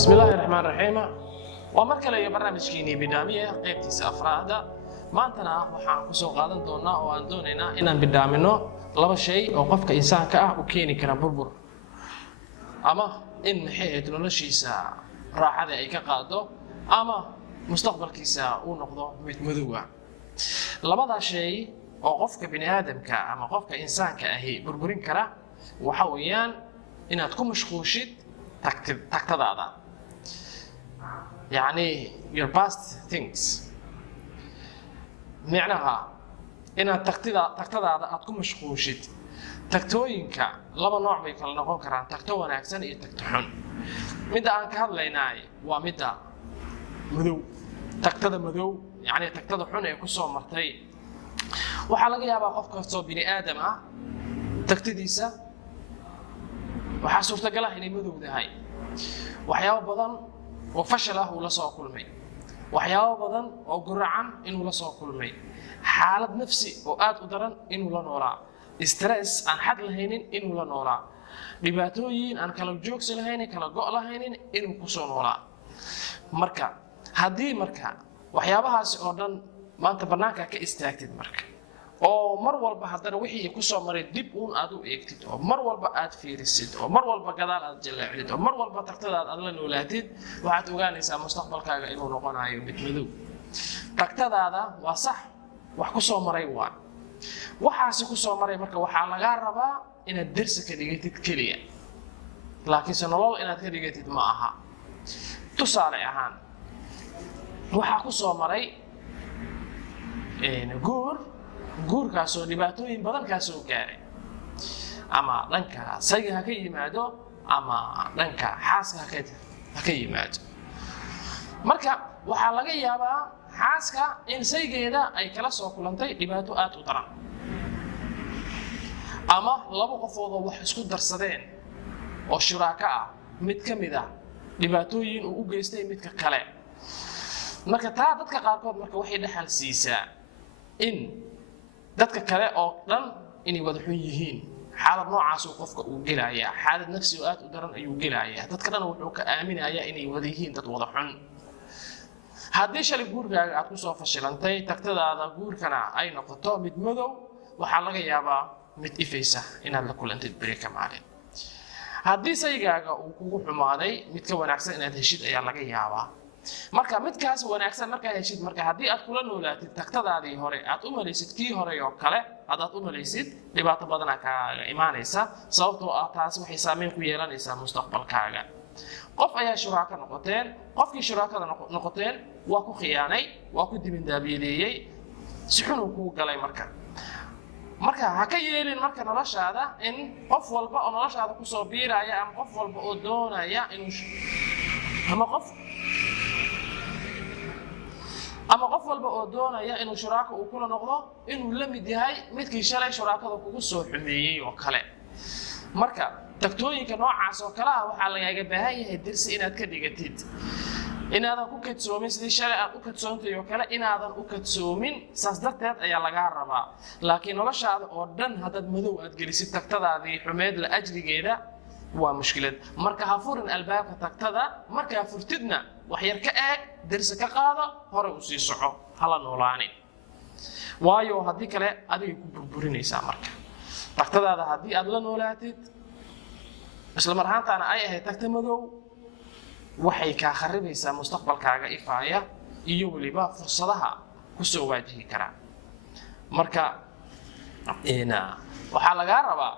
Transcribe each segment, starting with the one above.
بسم الله الرحمن الرحيم ومركل يا برنامجكيني بدامية قيبتيس أفراد ما أنتنا وحان كسو قادن دونا وأن دوننا إنان بدامنو لaba shay oo qofka insaanka ah u keeni kara burbur ama in xeeyad noloshiisa raaxada ay ka qaado ama mustaqbalkiisa uu noqdo mid madow ah labada shay oo qofka bini aadamka ama qofka insaanka ahi burburin kara waxa weeyaan inaad ku mashquushid tagtadaada يعني your past things معناها inaad tagtadaada aad ku mashquushid tagtooyinka laba nooc bay kala noqon karaan tagto wanaagsan iyo tagto xun midda aan ka hadlaynay waa midda madow tagtada madow yani tagtada xun ee ku soo martay waxa laga yaabaa qof kastoo bini aadam ah tagtadiisa waxa suurtagal ah inay madowdahay waxyaabo badan oo fashil ah uu la soo kulmay waxyaabo badan oo guracan inuu la soo kulmay xaalad nafsi oo aad u daran inuu la noolaa stress aan xad lahaynin inuu la noolaa dhibaatooyin aan kala joogsi lahaynin kala go' lahaynin inuu ku soo noolaa marka haddii waxyaabahaasi oo dhan maanta bannaanka ka istaagtid marka oo mar walba haddana wixii ku soo maray dib uun aad u eegtid oo mar walba aad fiirisid oo mar walba gadaal aad jaleecid oo mar walba tagtadaad aad la noolaatid waxaad ogaanaysaa mustaqbalkaaga inuu noqonayo mid madow tagtadaada waa sax wax ku soo maray waa waxaasi ku soo maray marka waxaa laga rabaa inaad darsi ka dhigatid kaliya laakiin nolol inaad ka dhigatid ma aha tusaale ahaan waxaa ku soo maray guurkaasoo dhibaatooyin badan kaa soo gaaray ama dhanka sayga ha ka yimaado ama dhanka xaaska ha ka yimaado marka waxaa laga yaabaa xaaska in saygeeda ay kala soo kulantay dhibaato aad u daran ama laba qofood oo wax isku darsadeen oo shuraaka ah mid ka mid ah dhibaatooyin uu u geystay midka kale marka taa dadka qaarkood marka waxay dhaxal siisaa in dadka kale oo dhan inay wada xun yihiin xaalad noocaas oo qofka uu gelayaa xaalad nafsi oo aad u daran ayuu gelayaa dadka dhan wuxuu ka aaminayaa inay wada yihiin dad wada xun haddii shalay guurkaaga aad ku soo fashilantay tagtadaada guurkana ay noqoto mid madow waxaa laga yaabaa mid ifaysa inaad la kulantid beri ka maalin haddii saygaaga uu kugu xumaaday mid ka wanaagsan inaad heshid ayaa laga yaabaa marka midkaas wanaagsan markaa heshid marka haddii aad kula noolaatid tagtadaadii hore aad u malaysid kii hore oo kale aad u malaysid dhibaato badana kaaga imaanaysa sababtoo ah taas waxay saameyn ku yeelanaysaa mustaqbalkaaga qof ayaa shuraaka noqoteen qofkii shuraakada noqoteen waa ku khiyaanay waa ku dibindaabiyeeyay si xun uu ku galay marka ha ka yeelin marka noloshaada in qof walba oo noloshaada ku soo biiraya ama qof walba oo doonaya inuu ama qof walba oo doonaya inuu shuraaka uu kula noqdo inuu la mid yahay midkii shalay shuraakada kugu soo xumeeyay oo kale marka tagtooyinka noocaas oo kale ah waxaa lagaaga baahan yahay darsi inaad ka dhigatid inaadan ku kadsoomin sidii shalay aad u kadsoontay oo kale inaadan u kadsoomin saas darteed ayaa lagaa rabaa laakiin noloshaada oo dhan haddaad madow aad gelisid tagtadaadii xumeed la ajrigeeda waa mushkilad marka ha furin albaabka tagtada markaa furtidna wax yar ka eeg darsi ka qaado hore u sii soco hala noolaani waayo haddii kale adigay ku burburinaysaa marka tagtadaada haddii aad la noolaatid isla mar ahaantaana ay ahayd tagta madow waxay kaa kharibaysaa mustaqbalkaaga ifaaya iyo weliba fursadaha ku soo waajihi karaa marka waxaa lagaa rabaa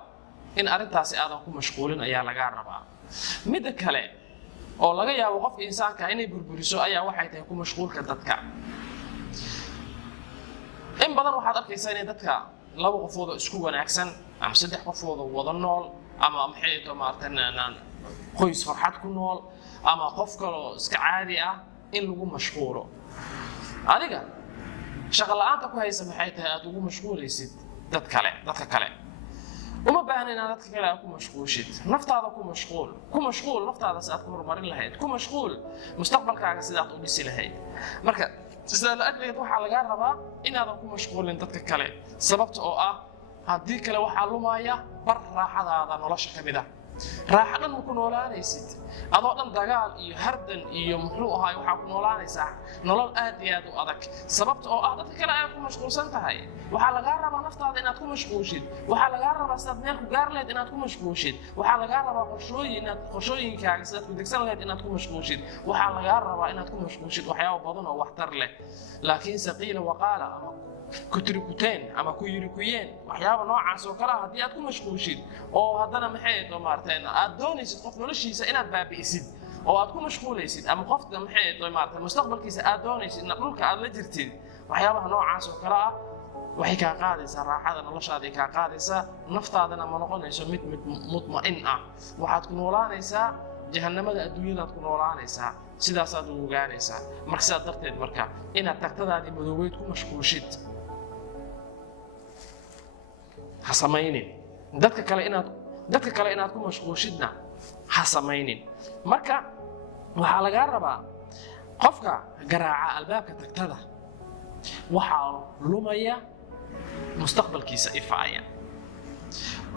in arrintaasi aadan ku mashquulin ayaa lagaa rabaa midda kale oo laga yaabo qofka insaanka inay burburiso ayaa waxay tahay ku mashquulka dadka in badan waxaad arkaysaa inay dadka laba qofood oo isku wanaagsan ama saddex qofood oo wada nool ama maxay tahay maartan qoys farxad ku nool ama qof kale oo iska caadi ah in lagu mashquulo adiga shaqo la'aanta ku haysa maxay tahay aad ugu mashquulaysid dadka kale uma baahna inaad dadka kale ku mashquushid naftaada ku mashquul naftaada si aad ku horumarin lahayd ku mashquul mustaqbalkaaga sidaad u dhisi lahayd marka sidaa la ajligeed waxaa lagaa rabaa inaadan ku mashquulin dadka kale sababta oo ah haddii kale waxaa lumaya bar raaxadaada nolosha ka mid ah raaxo dhan ma ku noolaanaysid adoo dhan dagaal iyo hardan iyo muxuu ahaay waxaa ku noolaanaysaa nolol aad iyo aad u adag sababta oo ah dadka kale aad ku mashquulsan tahay waxaa lagaa rabaa naftaada inaad ku mashquulshid waxaa lagaa rabaa sidaad meel ku gaar lahayd inaad ku mashquulshid waxaa lagaa rabaa qorshooyinkaaga sidaad ku degsan lahayd inaad ku mashquulshid waxaa lagaa rabaa inaad ku mashquulshid waxyaabo badan oo waxtar leh laakiinse qiila waqaala ama kutirikuteen ama ku yiri kuyeen waxyaabo noocaas oo kale haddii aad ku mashquulshid oo haddana maxay doomaarteen aad doonaysid qof noloshiisa inaad baabi'isid oo aad ku mashquulaysid ama qofka maxay doomaarteen mustaqbalkiisa aad doonaysid in dhulka aad la jirtid waxyaabaha noocaas oo kale ah waxay kaa qaadaysaa raaxada noloshaada kaa qaadaysaa naftaadana ma noqonayso mid mutma'in ah waxaad ku noolaanaysaa jahannamada adduunyadaad ku noolaanaysaa sidaasaad u ogaanaysaa marka sidaas darteed marka inaad tagtadaadii madoobeyd ku mashquulshid ha samaynin dadka kale inaad ku mashquulshidna ha samaynin marka waxaa lagaa rabaa qofka garaaca albaabka tagtada waxaa lumaya mustaqbalkiisa ifaaya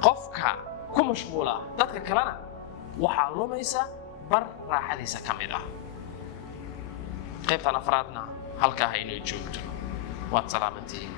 qofka ku mashquula dadka kalena waxaa lumaysa bar raaxadiisa ka mid ah qaybtan afraadna halkaa ha inoo joogto waad salaamantihiin